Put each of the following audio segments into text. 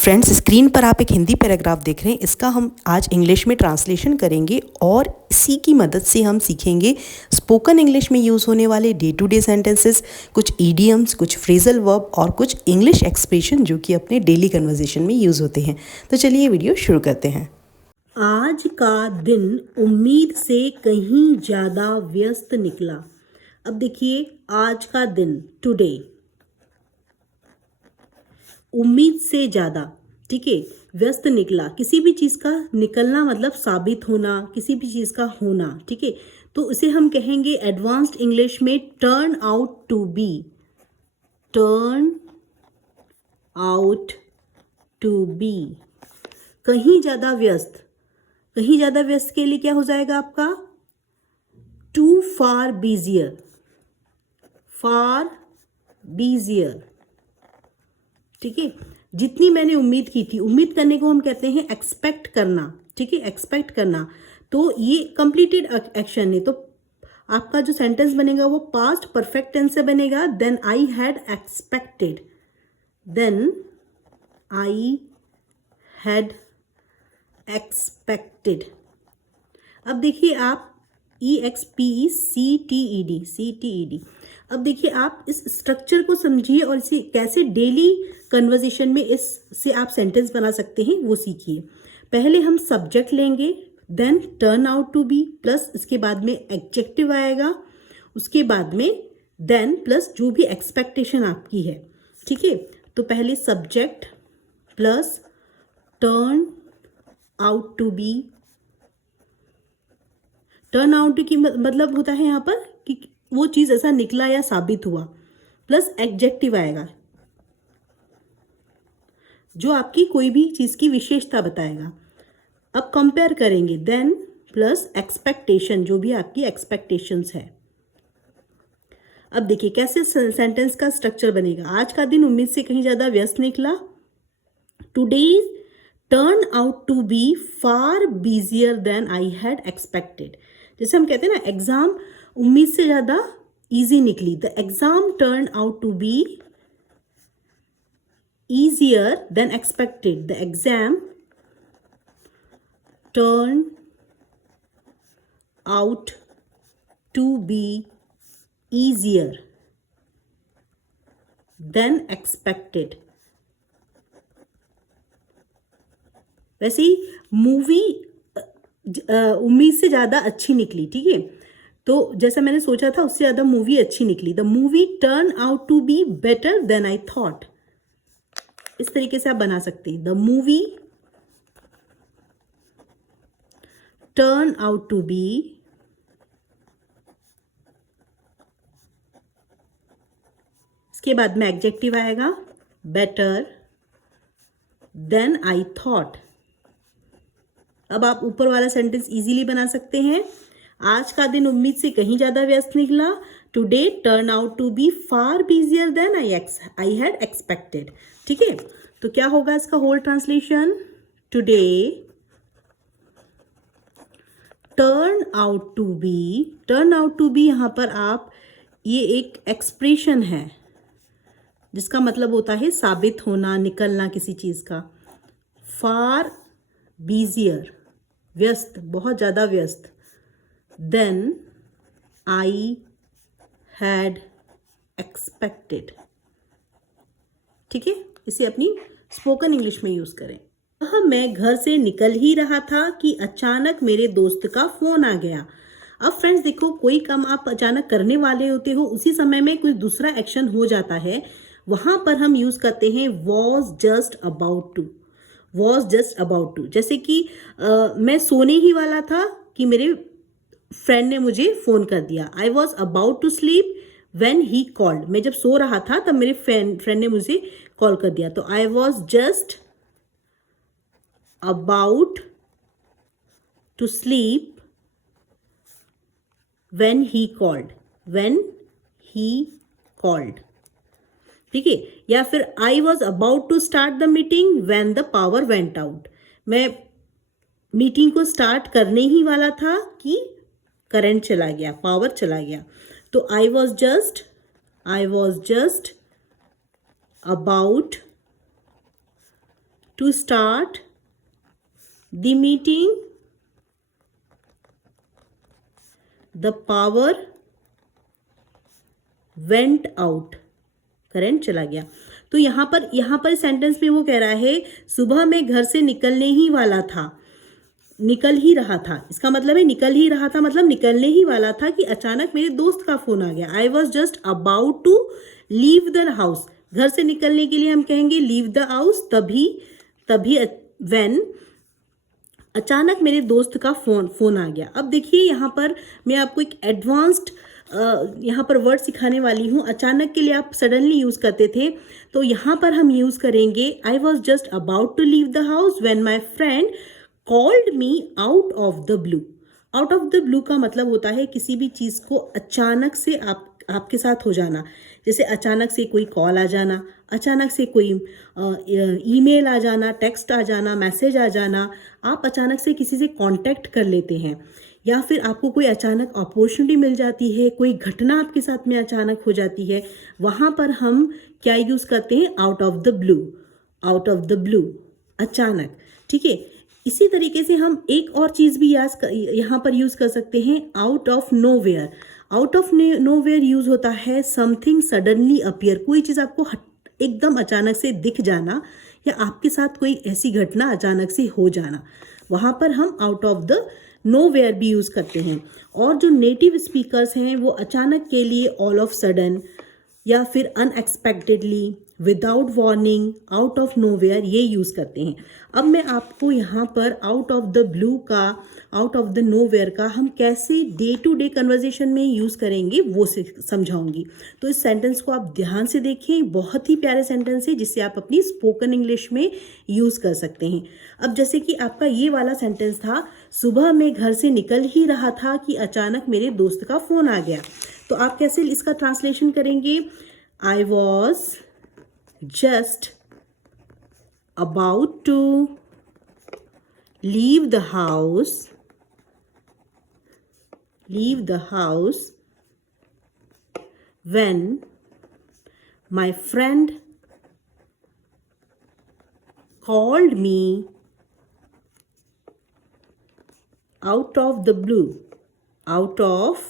Friends, screen पर आप एक हिंदी पैराग्राफ देख रहे हैं। इसका हम आज इंग्लिश में ट्रांसलेशन करेंगे और इसी की मदद से हम सीखेंगे स्पोकन इंग्लिश में यूज़ होने वाले डे टू डे सेंटेंसेस, कुछ ईडियम्स, कुछ फ्रेजल वर्ब और कुछ इंग्लिश एक्सप्रेशन जो कि अपने डेली कन्वर्सेशन में यूज़ होते हैं। तो चलिए वीडियो शुरू करते हैं। आज का दिन उम्मीद से कहीं ज़्यादा व्यस्त निकला। अब देखिए, आज का दिन, टुडे, उम्मीद से ज़्यादा, ठीक है, व्यस्त निकला। किसी भी चीज़ का निकलना मतलब साबित होना, किसी भी चीज़ का होना, ठीक है। तो इसे हम कहेंगे एडवांस्ड इंग्लिश में turn out to be. Turn out to be. कहीं ज़्यादा व्यस्त, कहीं ज़्यादा व्यस्त के लिए क्या हो जाएगा आपका? Too far busier. Far busier, ठीक है। जितनी मैंने उम्मीद की थी, उम्मीद करने को हम कहते हैं एक्सपेक्ट करना, ठीक है, एक्सपेक्ट करना। तो ये कंप्लीटेड एक्शन है। तो आपका जो सेंटेंस बनेगा वो पास्ट परफेक्ट टेंस से बनेगा। Than I had expected, than I had expected. अब देखिए आप EXPECTED। अब देखिए आप इस स्ट्रक्चर को समझिए और इसे कैसे डेली कन्वर्सेशन में इससे आप सेंटेंस बना सकते हैं वो सीखिए। पहले हम सब्जेक्ट लेंगे, then turn out to be plus इसके बाद में एडजेक्टिव आएगा, उसके बाद में देन प्लस जो भी एक्सपेक्टेशन आपकी है, ठीक है। तो पहले subject plus turn out to be. Turn out की मतलब होता है यहाँ पर कि वो चीज़ ऐसा निकला या साबित हुआ, प्लस एडजेक्टिव आएगा जो आपकी कोई भी चीज़ की विशेषता बताएगा। अब कंपेयर करेंगे, देन प्लस एक्सपेक्टेशन, जो भी आपकी एक्सपेक्टेशंस है। अब देखिए कैसे सेंटेंस का स्ट्रक्चर बनेगा। आज का दिन उम्मीद से कहीं ज़्यादा व्यस्त निकला। Today turn out to be far busier than I had expected. जैसे हम कहते हैं ना, एग्जाम उम्मीद से ज़्यादा इजी निकली। The exam turn out to be easier than expected. The exam turned out to be easier than expected. वैसे ही मूवी उम्मीद से ज़्यादा अच्छी निकली, ठीक है। तो जैसा मैंने सोचा था उससे ज़्यादा मूवी अच्छी निकली। The movie turn out to be better than I thought. इस तरीके से आप बना सकते हैं, the movie turn out to be इसके बाद में एडजेक्टिव आएगा बेटर देन आई थॉट। अब आप ऊपर वाला सेंटेंस इजीली बना सकते हैं। आज का दिन उम्मीद से कहीं ज्यादा व्यस्त निकला। Today turn out to be far busier than I had expected, ठीक है। तो क्या होगा इसका whole translation? Today turn out to be. Turn out to be यहाँ पर आप, ये एक एक्सप्रेशन है जिसका मतलब होता है साबित होना, निकलना किसी चीज का। फार बिजियर, व्यस्त, बहुत ज्यादा व्यस्त, देन आई हैड एक्सपेक्टेड, ठीक है। इसे अपनी स्पोकन इंग्लिश में यूज करें। मैं घर से निकल ही रहा था कि अचानक मेरे दोस्त का फोन आ गया। अब फ्रेंड्स देखो, कोई काम आप अचानक करने वाले होते हो, उसी समय में कोई दूसरा एक्शन हो जाता है, वहां पर हम यूज करते हैं was just about to. Was just about to, जैसे कि मैं सोने ही वाला था कि मेरे फ्रेंड ने मुझे फोन कर दिया। I was about to sleep when he called. मैं जब सो रहा था तब मेरे फ्रेंड ने मुझे कॉल कर दिया। तो I was just about to sleep when he called. When he called, ठीक है। या फिर I was about to start the meeting when the power went out. मैं मीटिंग को स्टार्ट करने ही वाला था कि करंट चला गया, पावर चला गया। तो I was just about to start the meeting, the power went out, current चला गया। तो यहाँ पर सेंटेंस में वो कह रहा है सुबह में घर से निकलने ही वाला था, निकल ही रहा था, इसका मतलब है निकल ही रहा था मतलब निकलने ही वाला था कि अचानक मेरे दोस्त का फोन आ गया। I was just about to leave the house, घर से निकलने के लिए हम कहेंगे लीव द हाउस, तभी व्हेन अचानक मेरे दोस्त का फोन आ गया। अब देखिए यहाँ पर मैं आपको एक एडवांस्ड यहाँ पर वर्ड सिखाने वाली हूँ। अचानक के लिए आप सडनली यूज़ करते थे, तो यहाँ पर हम यूज़ करेंगे I was just about to leave the house when my friend called me out of the blue. Out of the blue का मतलब होता है किसी भी चीज़ को अचानक से आपके साथ हो जाना, जैसे अचानक से कोई कॉल आ जाना, अचानक से कोई ईमेल आ जाना, टेक्स्ट आ जाना, मैसेज आ जाना, आप अचानक से किसी से कांटेक्ट कर लेते हैं, या फिर आपको कोई अचानक अपॉर्चुनिटी मिल जाती है, कोई घटना आपके साथ में अचानक हो जाती है, वहाँ पर हम क्या यूज़ करते हैं? Out of the blue, out of the blue, अचानक। ठीक है, इसी तरीके से हम एक और चीज़ भी यहाँ पर यूज़ कर सकते हैं, out of nowhere. Out of nowhere use होता है समथिंग सडनली अपीयर, कोई चीज़ आपको एकदम अचानक से दिख जाना, या आपके साथ कोई ऐसी घटना अचानक से हो जाना, वहाँ पर हम आउट ऑफ द नोवेयर भी यूज़ करते हैं। और जो नेटिव स्पीकर्स हैं वो अचानक के लिए ऑल ऑफ सडन या फिर unexpectedly, without warning, out of nowhere ये यूज़ करते हैं। अब मैं आपको यहाँ पर आउट ऑफ द ब्लू का, आउट ऑफ द नोवेयर का हम कैसे डे टू डे कन्वर्जेशन में यूज़ करेंगे वो समझाऊंगी। तो इस सेंटेंस को आप ध्यान से देखें, बहुत ही प्यारे सेंटेंस है जिससे आप अपनी स्पोकन इंग्लिश में यूज़ कर सकते हैं। अब जैसे कि आपका ये वाला सेंटेंस था, सुबह मैं घर से निकल ही रहा था कि अचानक मेरे दोस्त का फ़ोन आ गया। तो आप कैसे इसका ट्रांसलेशन करेंगे? I was just about to leave the house when my friend called me out of the blue, out of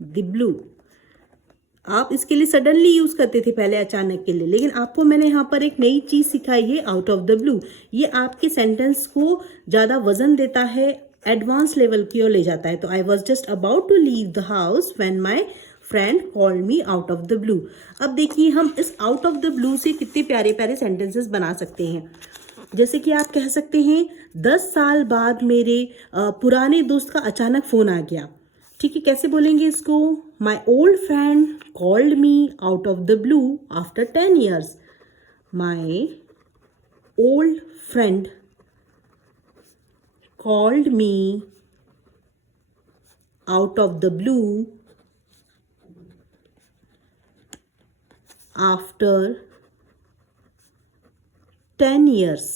the blue। आप इसके लिए सडनली यूज़ करते थे पहले, अचानक के लिए, लेकिन आपको मैंने यहाँ पर एक नई चीज़ सिखाई है, आउट ऑफ द ब्लू। ये आपके सेंटेंस को ज़्यादा वजन देता है, एडवांस लेवल की ओर ले जाता है। तो I was just about to leave the house when my friend called me out of the blue. अब देखिए हम इस आउट ऑफ द ब्लू से कितने प्यारे प्यारे सेंटेंसेस बना सकते हैं। जैसे कि आप कह सकते हैं 10 साल बाद मेरे पुराने दोस्त का अचानक फ़ोन आ गया। ठीक है, कैसे बोलेंगे इसको? My old friend called me out of the blue after 10 years। My old friend called me out of the blue after 10 years।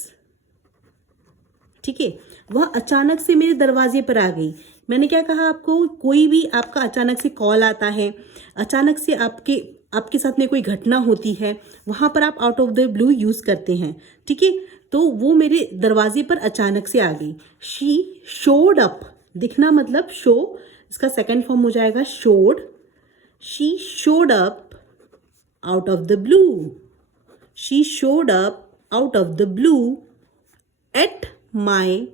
ठीक है, वह अचानक से मेरे दरवाजे पर आ गई। मैंने क्या कहा आपको? कोई भी आपका अचानक से कॉल आता है, अचानक से आपके साथ में कोई घटना होती है, वहाँ पर आप out of the blue use करते हैं। ठीक है, तो वो मेरे दरवाजे पर अचानक से आ गई। शी शोड अप, दिखना मतलब शो, इसका सेकंड फॉर्म हो जाएगा showed. She showed up out of the blue, she showed up out of the blue at my,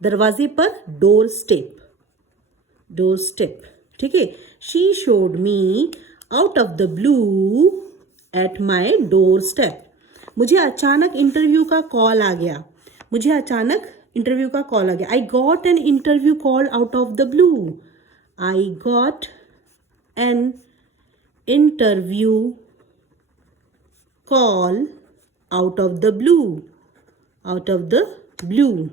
दरवाजे पर, डोर स्टेप, डोर स्टेप। ठीक है, she showed me out of the blue at my door step. मुझे अचानक interview का call आ गया, मुझे अचानक इंटरव्यू का कॉल आ गया। I got an interview call out of the blue, I got an interview call out of the blue, out of the blue.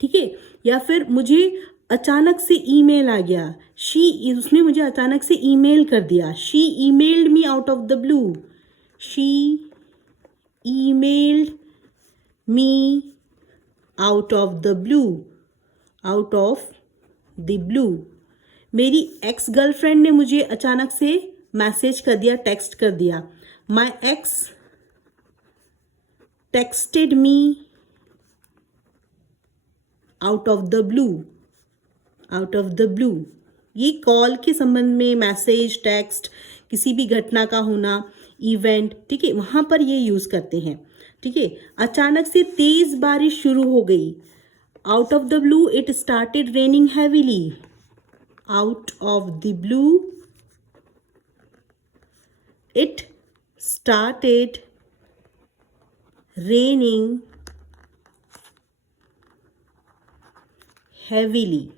ठीक है, या फिर मुझे अचानक से ईमेल आ गया, उसने मुझे अचानक से ईमेल कर दिया। She emailed me out of the blue, she emailed me out of the blue, out of the blue. मेरी एक्स गर्लफ्रेंड ने मुझे अचानक से मैसेज कर दिया, टेक्स्ट कर दिया। My ex texted me out of the blue, out of the blue, ये कॉल के संबंध में, मैसेज, टेक्स्ट, किसी भी घटना का होना, इवेंट, ठीक है, वहाँ पर ये यूज़ करते हैं, ठीक है। अचानक से तेज़ बारिश शुरू हो गई, out of the blue it started raining heavily, out of the blue it started raining heavily,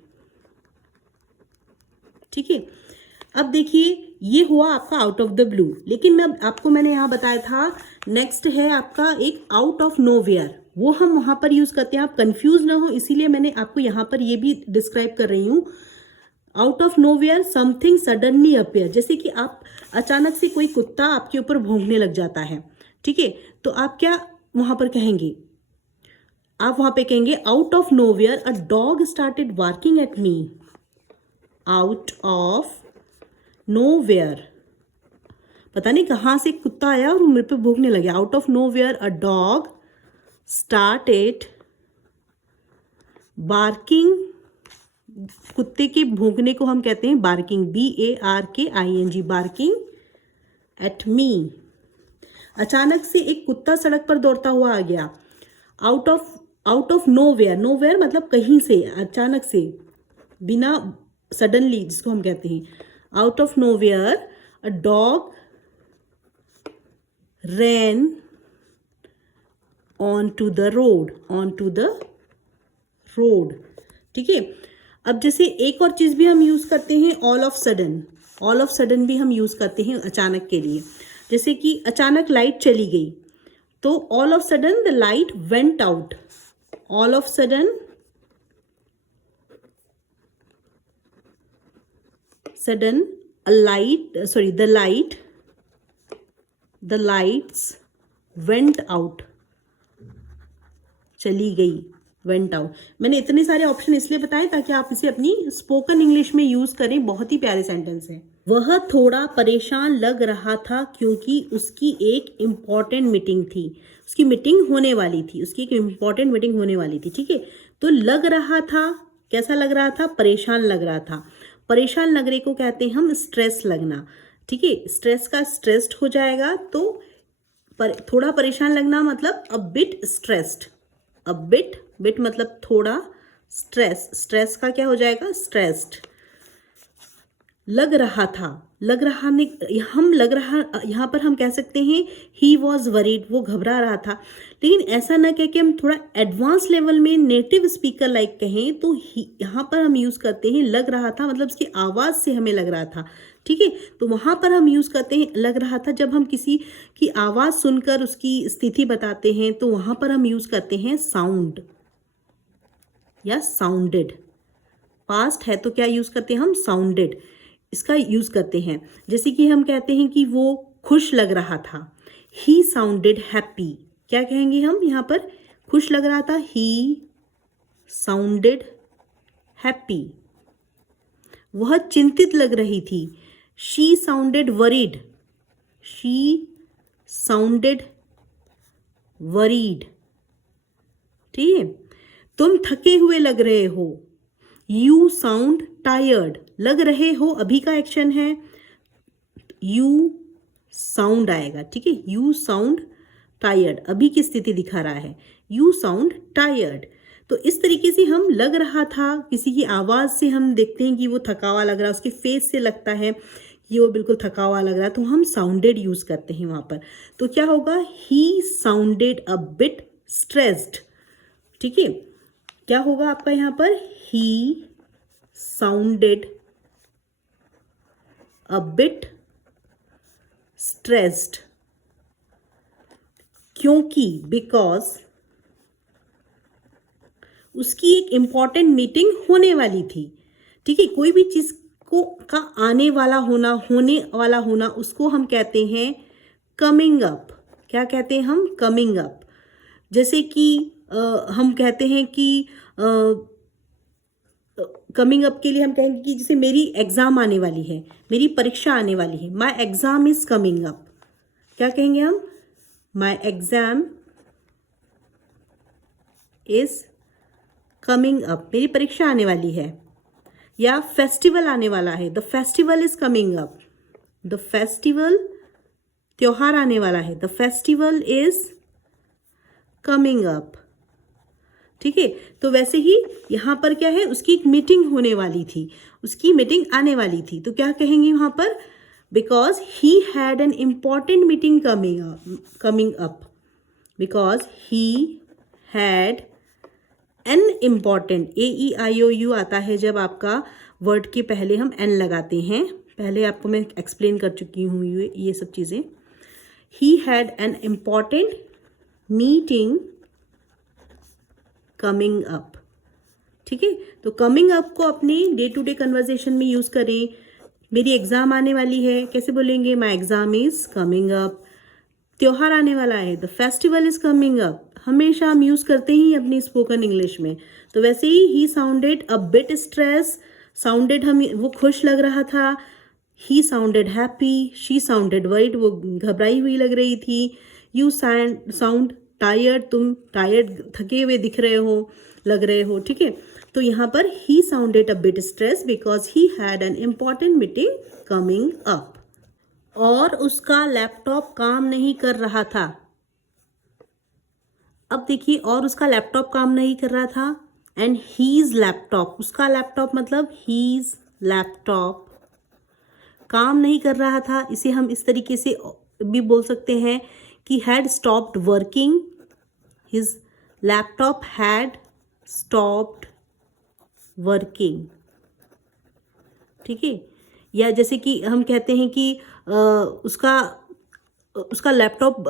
ठीक है। अब देखिए ये हुआ आपका आउट ऑफ द ब्लू, लेकिन मैंने यहाँ बताया था नेक्स्ट है आपका एक आउट ऑफ नोवेयर, वो हम वहाँ पर यूज़ करते हैं, आप कंफ्यूज ना हो इसीलिए मैंने आपको यहाँ पर ये भी डिस्क्राइब कर रही हूँ। Out of nowhere something suddenly appear, जैसे कि आप अचानक से कोई कुत्ता आपके ऊपर भौंकने लग जाता है, ठीक है, तो आप क्या वहाँ पर कहेंगे, आप वहाँ पे कहेंगे out of nowhere a dog started barking at me, out of nowhere, पता नहीं कहाँ से कुत्ता आया और मेरे पे भौंकने लगे, out of nowhere a dog started barking, कुत्ते के भौंकने को हम कहते हैं barking, BARKING, barking at me, अचानक से एक कुत्ता सड़क पर दौड़ता हुआ आ गया, आउट ऑफ नोवेयर, नोवेयर मतलब कहीं से, अचानक से, बिना, सडनली जिसको हम कहते हैं, out of nowhere a dog ran onto the road, ठीक है। अब जैसे एक और चीज़ भी हम यूज़ करते हैं, ऑल ऑफ सडन भी हम यूज़ करते हैं अचानक के लिए, जैसे कि अचानक लाइट चली गई, तो all of sudden the light went out, all of sudden the lights went out, चली गई, went out। मैंने इतने सारे ऑप्शन इसलिए बताए ताकि आप इसे अपनी स्पोकन इंग्लिश में यूज करें, बहुत ही प्यारे सेंटेंस है। वह थोड़ा परेशान लग रहा था क्योंकि उसकी एक इम्पॉर्टेंट मीटिंग थी, उसकी मीटिंग होने वाली थी, उसकी एक इम्पॉर्टेंट मीटिंग होने वाली थी, ठीक है। तो लग रहा था, कैसा लग रहा था, परेशान लग रहा था, परेशान लग रहे को कहते हैं हम स्ट्रेस लगना, ठीक है, स्ट्रेस का स्ट्रेस्ड हो जाएगा, तो थोड़ा परेशान लगना मतलब a bit stressed, a bit मतलब थोड़ा, स्ट्रेस का क्या हो जाएगा, स्ट्रेस्ड। लग रहा था, लग रहा ने हम लग रहा, यहाँ पर हम कह सकते हैं ही वॉज वरीड, वो घबरा रहा था, लेकिन ऐसा ना कह के हम थोड़ा एडवांस लेवल में नेटिव स्पीकर लाइक कहें तो यहाँ पर हम यूज़ करते हैं लग रहा था, मतलब उसकी आवाज़ से हमें लग रहा था, ठीक है। तो वहाँ पर हम यूज़ करते हैं लग रहा था जब हम किसी की आवाज़ सुनकर उसकी स्थिति बताते हैं, तो वहाँ पर हम यूज़ करते हैं साउंड या साउंडेड। पास्ट है तो क्या यूज़ करते हैं हम, साउंडेड, इसका यूज़ करते हैं। जैसे कि हम कहते हैं कि वो खुश लग रहा था, ही साउंडेड हैप्पी, क्या कहेंगे हम यहाँ पर, खुश लग रहा था, ही साउंडेड हैप्पी। वह चिंतित लग रही थी, she sounded worried, she sounded worried, ठीक है। तुम थके हुए लग रहे हो, यू साउंड टायर्ड, लग रहे हो अभी का एक्शन है, यू साउंड आएगा, ठीक है, यू साउंड टायर्ड, अभी की स्थिति दिखा रहा है, यू साउंड टायर्ड। तो इस तरीके से हम लग रहा था, किसी की आवाज़ से हम देखते हैं कि वो थका हुआ लग रहा है, उसके फेस से लगता है कि वो बिल्कुल थका हुआ लग रहा है, तो हम साउंडेड यूज़ करते हैं वहाँ पर। तो क्या होगा, ही साउंडेड अ बिट स्ट्रेस्ड, ठीक है। क्या होगा आपका यहाँ पर, he sounded a bit stressed, क्योंकि, बिकॉज उसकी एक इम्पॉर्टेंट मीटिंग होने वाली थी, ठीक है। कोई भी चीज़ को का आने वाला होना, होने वाला होना, उसको हम कहते हैं कमिंग अप, क्या कहते हैं हम, कमिंग अप। जैसे कि हम कहते हैं कि कमिंग अप के लिए हम कहेंगे कि जैसे मेरी एग्ज़ाम आने वाली है, मेरी परीक्षा आने वाली है, my exam is coming up, क्या कहेंगे हम, my exam is coming up, मेरी परीक्षा आने वाली है, या फेस्टिवल आने वाला है, the festival is coming up, the festival, त्योहार आने वाला है, the festival is coming up. ठीक है, तो वैसे ही यहाँ पर क्या है, उसकी एक मीटिंग होने वाली थी, उसकी मीटिंग आने वाली थी, तो क्या कहेंगे वहाँ पर, because he had an important meeting coming up, because he had an important, AEIOU आता है जब आपका वर्ड के पहले हम एन लगाते हैं, पहले आपको मैं एक्सप्लेन कर चुकी हूँ ये सब चीज़ें। ही had an important meeting coming up. ठीक है, तो कमिंग अप को अपने डे टू डे कन्वर्जेशन में यूज़ करें। मेरी एग्ज़ाम आने वाली है, कैसे बोलेंगे, my exam is coming up. त्योहार आने वाला है, the festival is coming up, हमेशा हम यूज़ करते ही अपनी स्पोकन इंग्लिश में। तो वैसे ही sounded a bit stress, sounded हम वो खुश लग रहा था, he sounded happy, she sounded worried, वो घबराई हुई लग रही थी, यू साउंड टायर्ड, तुम टायर्ड, थके हुए दिख रहे हो, लग रहे हो। ठीक है, तो यहाँ पर he sounded a bit stress because he had an important meeting coming up. और उसका लैपटॉप काम नहीं कर रहा था। अब देखिए, और उसका लैपटॉप काम नहीं कर रहा था, एंड हीज लैपटॉप, उसका लैपटॉप मतलब हीज लैपटॉप काम नहीं कर रहा था। इसे हम इस तरीके से भी बोल सकते हैं कि had stopped working, his laptop had stopped working. ठीक है, या जैसे कि हम कहते हैं कि उसका लैपटॉप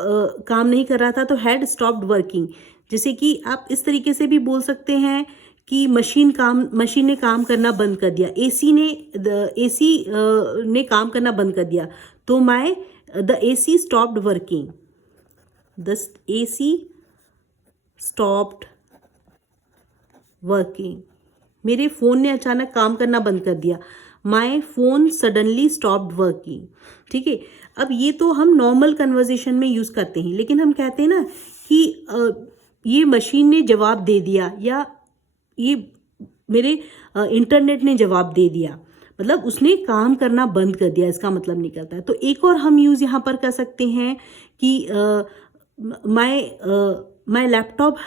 काम नहीं कर रहा था, तो हैड स्टॉप्ड वर्किंग। जैसे कि आप इस तरीके से भी बोल सकते हैं कि मशीन ने काम करना बंद कर दिया, एसी ने काम करना बंद कर दिया, तो the AC stopped working, the AC stopped working. मेरे फ़ोन ने अचानक काम करना बंद कर दिया, my phone suddenly stopped working. ठीक है, अब ये तो हम नॉर्मल कन्वर्जेशन में यूज़ करते हैं, लेकिन हम कहते हैं ना कि ये मशीन ने जवाब दे दिया, या ये मेरे इंटरनेट ने जवाब दे दिया, मतलब उसने काम करना बंद कर दिया, इसका मतलब निकलता है। तो एक और हम यूज़ यहाँ पर कर सकते हैं कि my laptop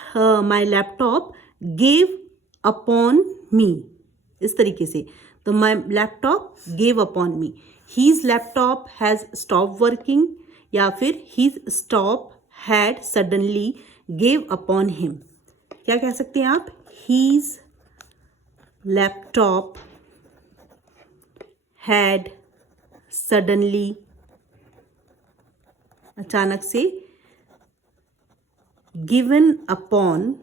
gave up on me, इस तरीके से। तो my laptop gave up on me, his laptop has stop working, या फिर his stop had suddenly gave up on him. क्या कह सकते हैं आप, हीज लैपटॉप हैड सडनली, अचानक से, गिवन अपॉन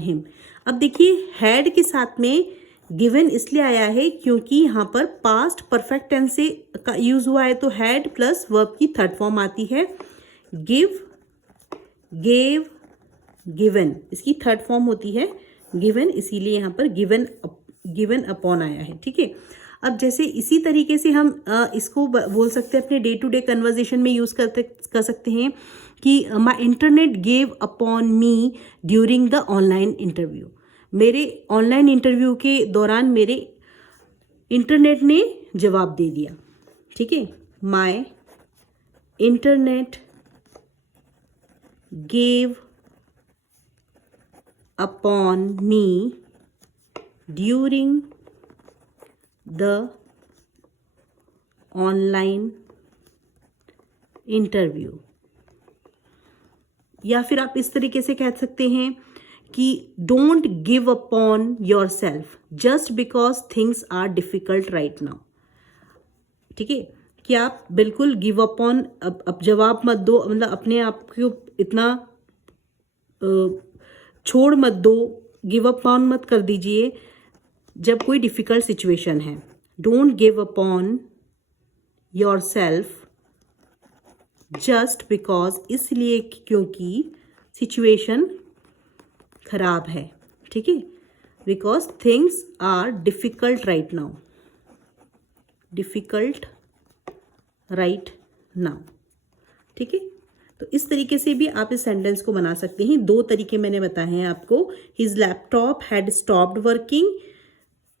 हिम। अब देखिए, हैड के साथ में गिवन इसलिए आया है क्योंकि यहाँ पर पास्ट परफेक्ट टेंस से का यूज़ हुआ है, तो हैड प्लस वर्ब की थर्ड फॉर्म आती है, गिव, गेव, गिवन, इसकी थर्ड फॉर्म होती है गिवन, इसीलिए यहाँ पर गिवन अपॉन आया है। ठीक है, अब जैसे इसी तरीके से हम इसको बोल सकते हैं, अपने डे टू डे कन्वर्जेशन में यूज़ कर सकते हैं कि my internet gave up on me during the online interview. मेरे ऑनलाइन इंटरव्यू के दौरान मेरे इंटरनेट ने जवाब दे दिया। ठीक है, my internet gave up on me during the online interview. या फिर आप इस तरीके से कह सकते हैं कि don't give up on yourself just because things are difficult right now. ठीक है, कि आप बिल्कुल गिव अपॉन, अब जवाब मत दो, मतलब अपने आप को इतना छोड़ मत दो, गिव अपॉन मत कर दीजिए जब कोई डिफ़िकल्ट सिचुएशन है। Don't give up on yourself just because, इसलिए क्योंकि सिचुएशन खराब है। ठीक है, because things are difficult right now, difficult right now. ठीक है, तो इस तरीके से भी आप इस सेंटेंस को बना सकते हैं। 2 तरीके मैंने बताए हैं आपको। His laptop had stopped working,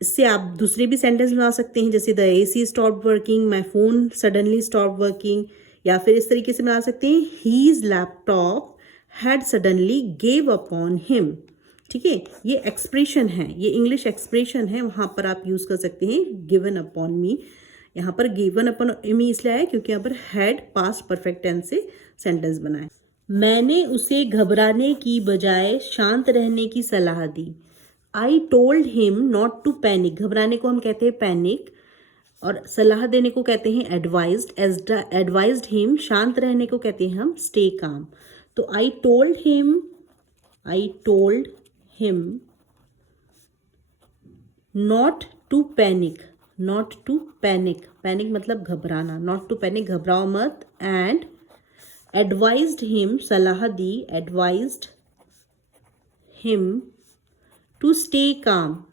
इससे आप दूसरे भी सेंटेंस बना सकते हैं, जैसे the AC stopped working, my phone suddenly stopped working, या फिर इस तरीके से बना सकते हैं his laptop had suddenly gave up on him. ठीक है, ये एक्सप्रेशन है, ये इंग्लिश एक्सप्रेशन है, वहाँ पर आप यूज़ कर सकते हैं गिवन अपॉन मी। यहाँ पर गिवन अपॉन मी इसलिए आया क्योंकि यहाँ पर हैड पास्ट परफेक्ट टेंस से सेंटेंस बनाए। मैंने उसे घबराने की बजाय शांत रहने की सलाह दी। I told him not to panic, घबराने को हम कहते हैं पैनिक, और सलाह देने को कहते हैं एडवाइज्ड, एडवाइज्ड हिम, शांत रहने को कहते हैं हम स्टे काम। तो I told him not to panic, panic मतलब घबराना, नॉट टू पैनिक घबराओ मत, एंड एडवाइज्ड हिम सलाह दी, advised him to stay calm,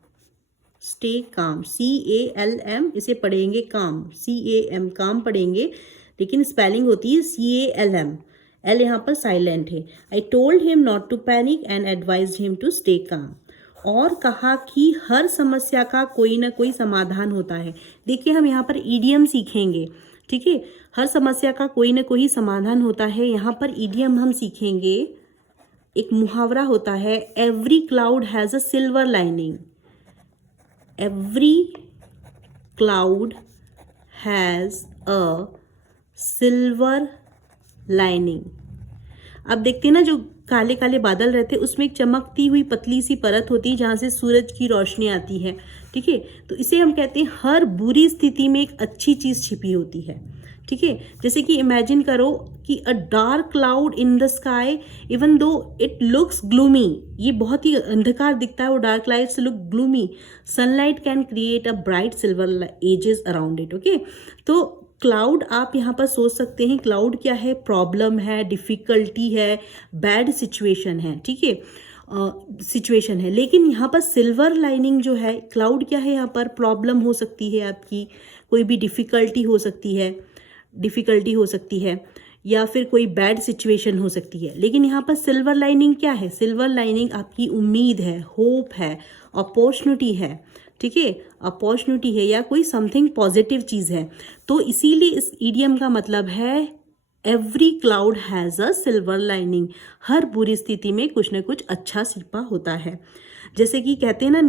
CALM, इसे पढ़ेंगे काम, CAM काम पढ़ेंगे, लेकिन स्पेलिंग होती है CALM, L यहाँ पर साइलेंट है। I told him not to panic and advised him to stay calm. और कहा कि हर समस्या का कोई ना कोई समाधान होता है। देखिए हम यहाँ पर ईडियम सीखेंगे, ठीक है, हर समस्या का कोई ना कोई समाधान होता है। यहाँ पर ईडियम हम सीखेंगे, एक मुहावरा होता है, every cloud has a silver lining, every cloud has a silver lining. अब देखते हैं ना, जो काले काले बादल रहते हैं उसमें एक चमकती हुई पतली सी परत होती है जहाँ से सूरज की रोशनी आती है, ठीक है। तो इसे हम कहते हैं हर बुरी स्थिति में एक अच्छी चीज़ छिपी होती है, ठीक है। जैसे कि इमेजिन करो कि a dark cloud in the sky even though it looks gloomy, ये बहुत ही अंधकार दिखता है, वो डार्क क्लाउड से look gloomy, sunlight can create a bright silver edges around it. Okay, तो क्लाउड आप यहाँ पर सोच सकते हैं, क्लाउड क्या है, प्रॉब्लम है, डिफ़िकल्टी है, बैड सिचुएशन है, ठीक है, सिचुएशन है। लेकिन यहाँ पर सिल्वर लाइनिंग जो है, क्लाउड क्या है, यहाँ पर प्रॉब्लम हो सकती है आपकी, कोई भी डिफ़िकल्टी हो सकती है या फिर कोई बैड सिचुएशन हो सकती है। लेकिन यहाँ पर सिल्वर लाइनिंग क्या है, सिल्वर लाइनिंग आपकी उम्मीद है, होप है, अपॉर्चुनिटी है, ठीक है, अपॉर्चुनिटी है या कोई समथिंग पॉजिटिव चीज़ है। तो इसीलिए इस ईडियम का मतलब है every cloud has a silver lining, हर बुरी स्थिति में कुछ ना कुछ अच्छा छिपा होता है। जैसे कि कहते हैं ना,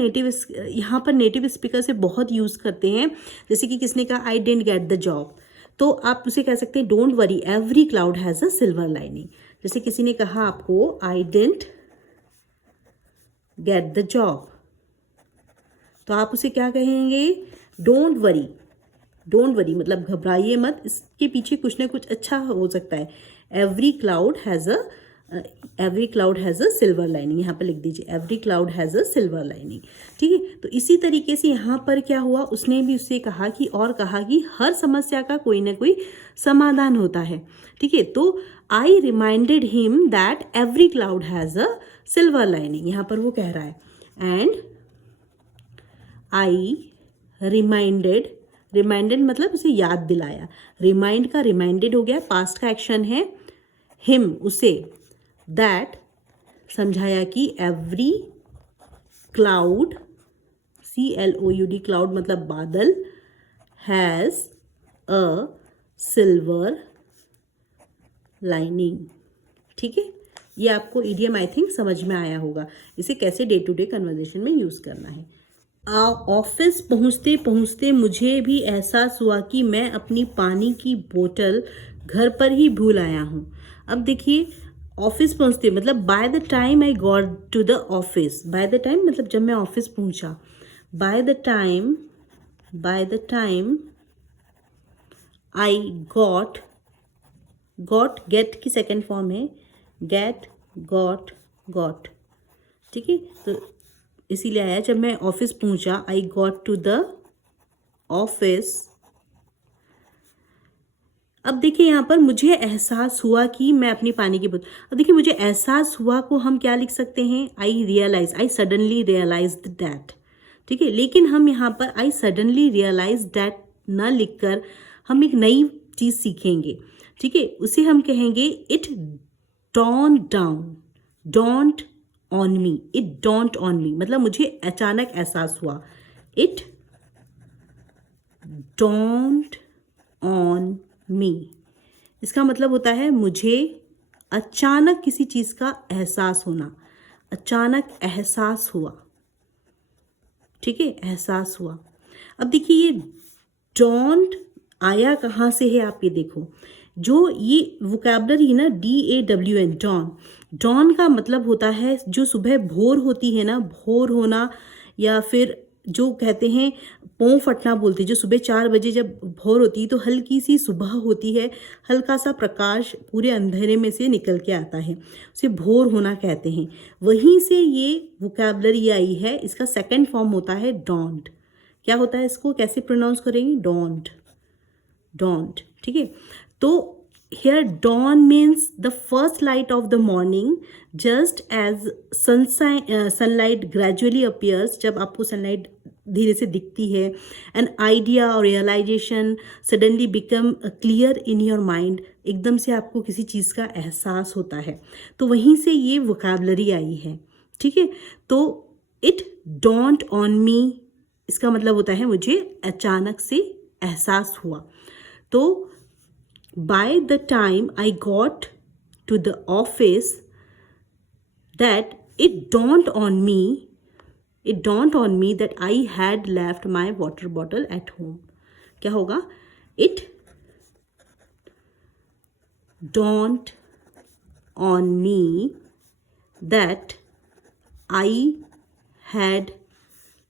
यहाँ पर नेटिव स्पीकर से बहुत यूज़ करते हैं। जैसे कि किसने कहा I didn't get the job, तो आप उसे कह सकते हैं don't worry every cloud has a silver lining. जैसे किसी ने कहा आपको I didn't get the job, तो आप उसे क्या कहेंगे, डोंट वरी मतलब घबराइए मत, इसके पीछे कुछ ना कुछ अच्छा हो सकता है। Every cloud has a silver lining, यहाँ पर लिख दीजिए every cloud has a silver lining, ठीक है। तो इसी तरीके से यहाँ पर क्या हुआ, उसने भी उससे कहा कि हर समस्या का कोई ना कोई समाधान होता है, ठीक है। तो I reminded him that every cloud has a silver lining, यहाँ पर वो कह रहा है, एंड आई रिमाइंडेड मतलब उसे याद दिलाया, रिमाइंड का रिमाइंडेड हो गया, पास्ट का एक्शन है, हिम उसे, दैट समझाया कि एवरी क्लाउड CLOUD क्लाउड मतलब बादल, हैज़ अ सिल्वर लाइनिंग, ठीक है। ये आपको इडियम आई थिंक समझ में आया होगा, इसे कैसे डे टू डे कन्वर्सेशन में यूज़ करना है। ऑफिस पहुँचते पहुँचते मुझे भी एहसास हुआ कि मैं अपनी पानी की बोतल घर पर ही भूल आया हूँ। अब देखिए, ऑफिस पहुँचते मतलब by the time I got to the office, by the time मतलब जब मैं ऑफिस पहुँचा, by the time I got get की सेकेंड फॉर्म है गेट, गॉट, ठीक है। तो इसीलिए आया जब मैं ऑफिस पहुंचा, I got to the office. अब देखिए यहाँ पर मुझे एहसास हुआ कि मैं अपनी पानी की बोतल, अब देखिए मुझे एहसास हुआ को हम क्या लिख सकते हैं, आई सडनली रियलाइज्ड दैट, ठीक है। लेकिन हम यहाँ पर आई सडनली रियलाइज दैट ना लिखकर हम एक नई चीज़ सीखेंगे, ठीक है, उसे हम कहेंगे it don't down, don't on me, it don't on me मतलब मुझे अचानक एहसास हुआ, इट डॉन्ट ऑन मी, इसका मतलब होता है मुझे अचानक किसी चीज़ का एहसास होना, अचानक एहसास हुआ, ठीक है, एहसास हुआ। अब देखिए ये डॉन्ट आया कहाँ से है, आप ये देखो, जो ये वोकैबलरी ना DAWN, डॉन, डॉन का मतलब होता है जो सुबह भोर होती है ना, भोर होना, या फिर जो कहते हैं पों फटना बोलते हैं, जो सुबह 4 बजे जब भोर होती है तो हल्की सी सुबह होती है, हल्का सा प्रकाश पूरे अंधेरे में से निकल के आता है, उसे भोर होना कहते हैं। वहीं से ये वोकैबलरी आई है, इसका सेकंड फॉर्म होता है डॉन्ट। क्या होता है, इसको कैसे प्रोनाउंस करेंगे, डॉन्ट, डॉन्ट, ठीक है। तो here dawn means the first light of the morning, just as sunlight gradually appears, जब आपको सनलाइट धीरे से दिखती है, an idea or realization suddenly become clear in your mind, एकदम से आपको किसी चीज़ का एहसास होता है, तो वहीं से ये वोकैबलरी आई है, ठीक है। तो it dawned on me, इसका मतलब होता है मुझे अचानक से एहसास हुआ। तो by the time I got to the office, that it dawned on me that I had left my water bottle at home. क्या होगा, it dawned on me that I had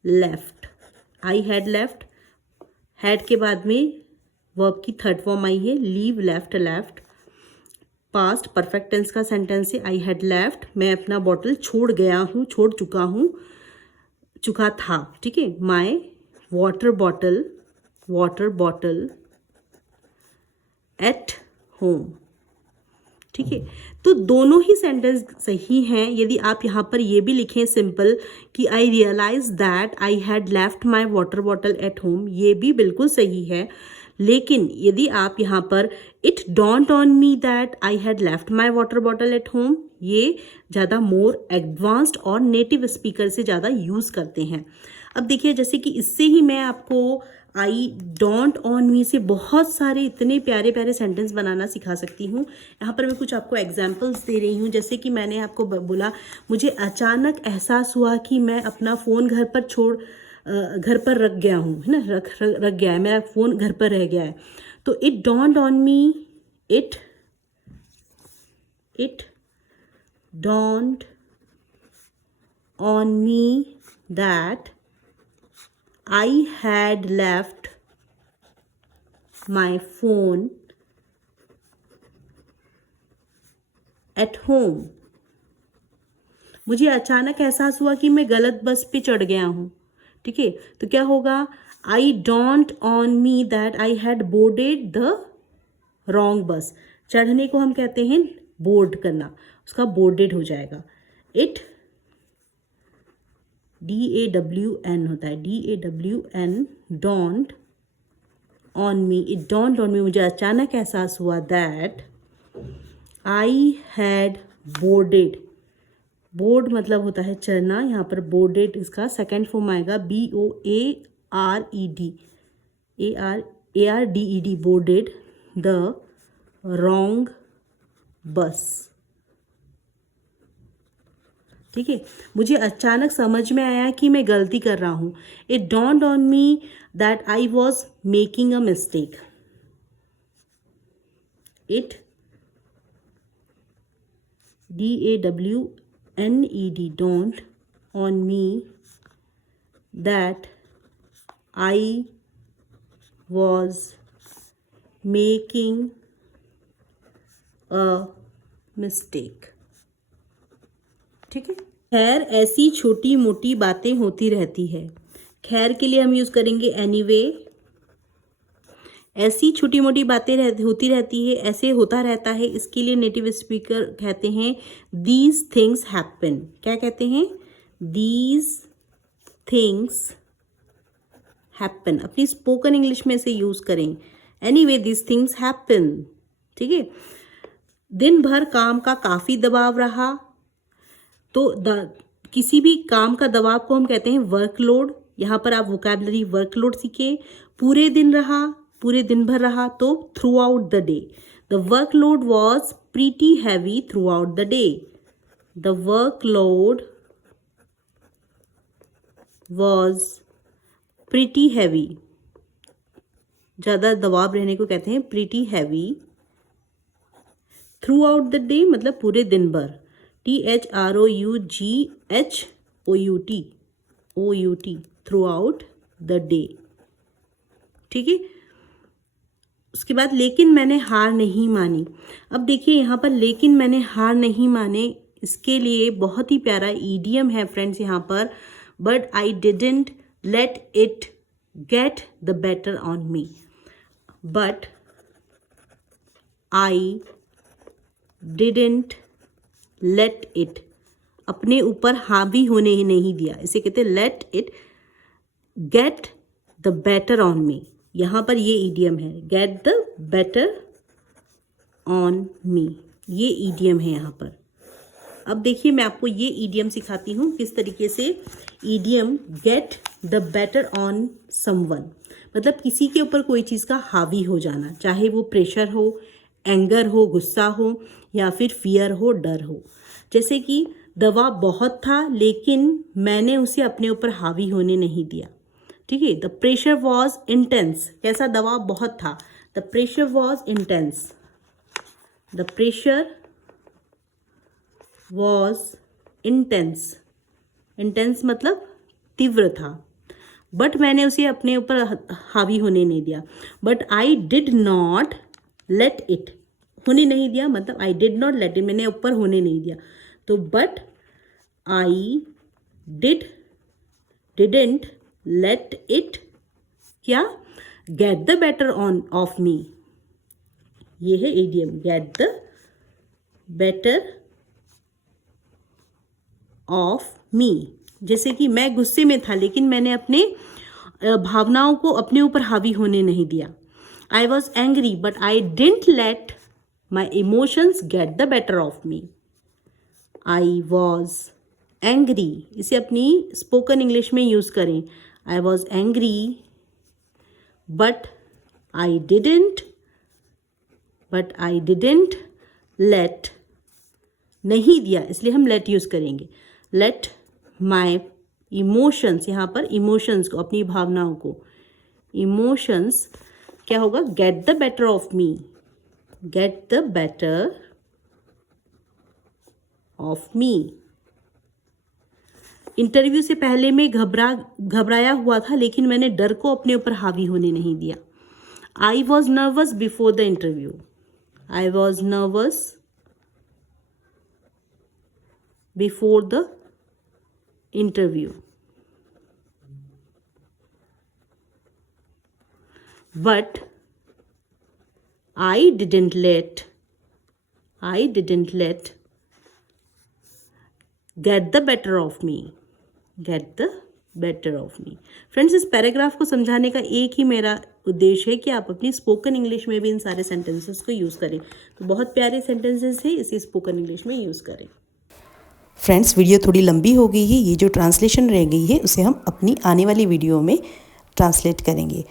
left, had के बाद में verb की third form आई है, leave, left, left, past perfect tense का sentence है, आई हैड लेफ्ट, मैं अपना बॉटल छोड़ गया हूँ, छोड़ चुका हूँ, चुका था, ठीक है, my water bottle at home, ठीक है। तो दोनों ही सेंटेंस सही हैं। यदि आप यहाँ पर ये भी लिखें सिंपल कि I realize that I had left my water bottle at home, ये भी बिल्कुल सही है। लेकिन यदि आप यहाँ पर it don't on me that I had left my water bottle at home, ये ज़्यादा मोर एडवांस्ड और नेटिव स्पीकर से ज़्यादा यूज़ करते हैं। अब देखिए, जैसे कि इससे ही मैं आपको आई डोंट ऑन मी से बहुत सारे इतने प्यारे प्यारे सेंटेंस बनाना सिखा सकती हूँ। यहाँ पर मैं कुछ आपको एग्जांपल्स दे रही हूँ। जैसे कि मैंने आपको बोला, मुझे अचानक एहसास हुआ कि मैं अपना फ़ोन घर पर रख गया हूँ, है ना, रख गया है, मेरा फ़ोन घर पर रह गया है। तो it don't on me, it don't on me that I had left my phone at home. मुझे अचानक एहसास हुआ कि मैं गलत बस पे चढ़ गया हूँ, ठीक है। तो क्या होगा, I dawned on me that I had boarded the wrong bus. चढ़ने को हम कहते हैं बोर्ड करना, उसका बोर्डेड हो जाएगा। It DAWN होता है, DAWN, don't on me, it don't on me, मुझे अचानक एहसास हुआ that I had boarded, board मतलब होता है चढ़ना, यहाँ पर बोर्डेड इसका सेकेंड फॉर्म आएगा BOARED, बोर्डेड द रॉन्ग बस, ठीक है। मुझे अचानक समझ में आया कि मैं गलती कर रहा हूँ। It don't on me that I was making a mistake, it DAWNED, don't on me that I was making a mistake, ठीक है। खैर, ऐसी छोटी मोटी बातें होती रहती है। खैर के लिए हम यूज़ करेंगे एनीवे। ऐसी छोटी मोटी बातें होती रहती है, ऐसे होता रहता है, इसके लिए नेटिव स्पीकर कहते हैं दीज थिंग्स हैपन। क्या कहते हैं, दीज थिंग्स हैपन। अपनी स्पोकन इंग्लिश में से यूज़ करें, एनीवे दीज थिंग्स हैपन, ठीक है। दिन भर काम का काफ़ी दबाव रहा, तो किसी भी काम का दबाव को हम कहते हैं वर्कलोड। यहाँ पर आप वोकैबलरी वर्कलोड सीखे। पूरे दिन रहा, पूरे दिन भर रहा, तो through out the day. The workload was pretty heavy through out the day. The workload was pretty heavy, ज़्यादा दबाव रहने को कहते हैं pretty heavy. Through out the day मतलब पूरे दिन भर। THROUGHOUT through out the day. ठीक है। उसके बाद लेकिन मैंने हार नहीं मानी। अब देखिए यहाँ पर लेकिन मैंने हार नहीं माने, इसके लिए बहुत ही प्यारा ईडियम है फ्रेंड्स यहाँ पर। But I didn't let it get the better on me. But I didn't let it, अपने ऊपर हावी होने ही नहीं दिया, इसे कहते हैं let it get the better on me. यहाँ पर ये ईडियम है, gate the better on me, ये ईडियम है यहाँ पर। अब देखिए मैं आपको ये ईडियम सिखाती हूँ किस तरीके से idiom gate the better on someone, मतलब किसी के ऊपर कोई चीज़ का हावी हो जाना, चाहे वो प्रेशर हो, एंगर हो, गुस्सा हो, या फिर फियर हो, डर हो। जैसे कि दबाव बहुत था लेकिन मैंने उसे अपने ऊपर हावी होने नहीं दिया। ठीक है। द प्रेशर वॉज इंटेंस, कैसा दबाव बहुत था, the pressure was intense. The pressure was intense, intense मतलब तीव्र था, बट मैंने उसे अपने ऊपर हावी होने नहीं दिया। But I did not let it, होने नहीं दिया मतलब I did not let it, मैंने ऊपर होने नहीं दिया। तो but I didn't let it क्या, get the better on of me. ये है idiom, get the better of me. जैसे कि मैं गुस्से में था लेकिन मैंने अपने भावनाओं को अपने ऊपर हावी होने नहीं दिया। I was angry but I didn't let my emotions gate the better of me. I was angry, इसे अपनी स्पोकन इंग्लिश में यूज़ करें। I was angry but I didn't late, नहीं दिया इसलिए हम लेट यूज़ करेंगे। लेट माई इमोशंस, यहाँ पर इमोशंस को, अपनी भावनाओं को, इमोशंस क्या होगा, gate the better of me, gate the better of me. Interview से पहले मैं घबराया हुआ था लेकिन मैंने डर को अपने ऊपर हावी होने नहीं दिया। I was nervous before the interview, I was nervous before the interview. But I didn't let get the better of me, get the better of me। Friends, इस पैराग्राफ को समझाने का एक ही मेरा उद्देश्य है कि आप अपनी स्पोकन इंग्लिश में भी इन सारे सेंटेंसेस को यूज़ करें। तो बहुत प्यारे सेंटेंसेस हैं, इसे स्पोकन इंग्लिश में यूज़ करें। फ्रेंड्स, वीडियो थोड़ी लंबी हो गई है, ये जो ट्रांसलेशन रह गई है उसे हम अपनी आने वाली वीडियो में ट्रांसलेट करेंगे।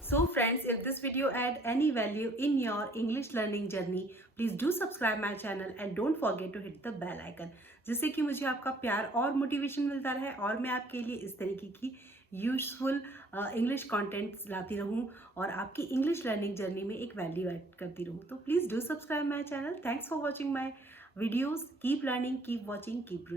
So friends, if this video add any value in your English learning journey, please do subscribe my channel and don't forget to hit the bell icon, जिससे कि मुझे आपका प्यार और मोटिवेशन मिलता रहे और मैं आपके लिए इस तरीके की यूजफुल इंग्लिश कंटेंट्स लाती रहूं और आपकी इंग्लिश लर्निंग जर्नी में एक वैल्यू ऐड करती रहूं। तो please do subscribe my channel. Thanks for watching my videos. Keep learning, keep watching, keep growing.